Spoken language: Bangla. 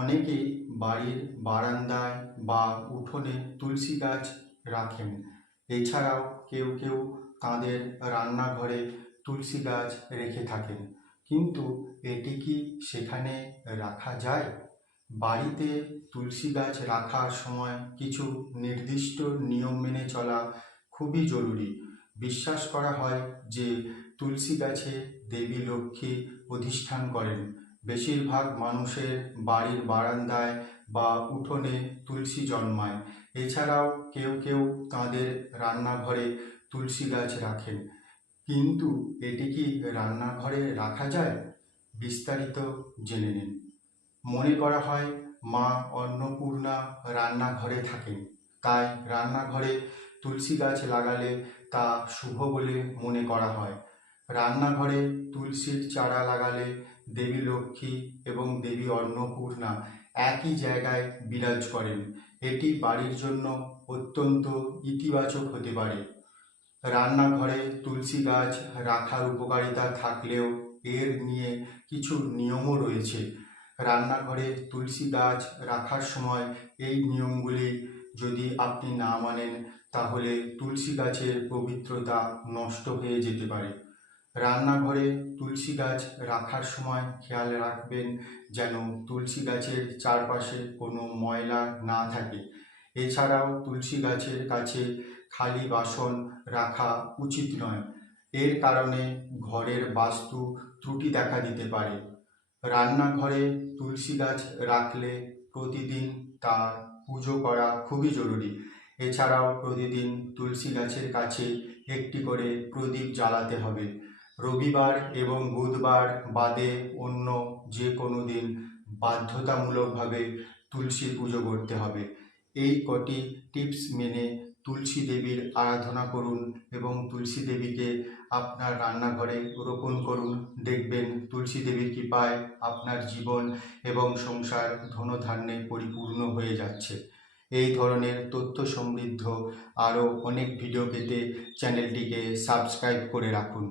অনেকেই বাড়ির বারান্দায় বা উঠোনে তুলসী গাছ রাখেন। এছাড়াও কেউ কেউ তাদের রান্নাঘরে তুলসী গাছ রেখে থাকেন। কিন্তু এটি কি সেখানে রাখা যায়? বাড়িতে তুলসী গাছ রাখার সময় কিছু নির্দিষ্ট নিয়ম মেনে চলা খুবই জরুরি। বিশ্বাস করা হয় যে তুলসী গাছে দেবী লক্ষ্মী অধিষ্ঠান করেন। বেশিরভাগ মানুষের বাড়ির বারান্দায় বা উঠোনে তুলসী জন্মায়। এছাড়াও কেউ কেউ তাদের রান্নাঘরে তুলসী গাছ রাখেন। কিন্তু এটি কি রান্নাঘরে রাখা যায়? বিস্তারিত জেনে নিন। মনে করা হয় মা অন্নপূর্ণা রান্নাঘরে থাকেন, তাই রান্নাঘরে তুলসী গাছ লাগালে তা শুভ বলে মনে করা হয়। রান্নাঘরে তুলসীর চারা লাগালে দেবী লক্ষ্মী এবং দেবী অন্নপূর্ণা একই জায়গায় বিরাজ করেন। এটি বাড়ির জন্য অত্যন্ত ইতিবাচক হতে পারে। রান্নাঘরে তুলসী গাছ রাখার উপকারিতা থাকলেও এর নিয়ে কিছু নিয়মও রয়েছে। রান্নাঘরে তুলসী গাছ রাখার সময় এই নিয়মগুলি যদি আপনি না মানেন, তাহলে তুলসী গাছের পবিত্রতা নষ্ট হয়ে যেতে পারে। রান্নাঘরে তুলসী গাছ রাখার সময় খেয়াল রাখবেন যেন তুলসী গাছের চারপাশে কোনো ময়লা না থাকে। এছাড়াও তুলসী গাছের কাছে খালি বাসন রাখা উচিত নয়। এর কারণে ঘরের বাস্তু ত্রুটি দেখা দিতে পারে। রান্নাঘরে তুলসী গাছ রাখলে প্রতিদিন তার পুজো করা খুবই জরুরি। এছাড়াও প্রতিদিন তুলসী গাছের কাছে একটি করে প্রদীপ জ্বালাতে হবে। রবিবার এবং বুধবার বাদে অন্য যে কোনো দিন বাধ্যতামূলকভাবে তুলসী পুজো করতে হবে। এই কটি টিপস মেনে তুলসী দেবীর আরাধনা করুন এবং তুলসী দেবীকে আপনার রান্নাঘরে রোপণ করুন। দেখবেন তুলসী দেবীর কৃপায় আপনার জীবন এবং সংসার ধনধান্যে পরিপূর্ণ হয়ে যাচ্ছে। এই ধরনের তথ্য সমৃদ্ধ আরও অনেক ভিডিও পেতে চ্যানেলটিকে সাবস্ক্রাইব করে রাখুন।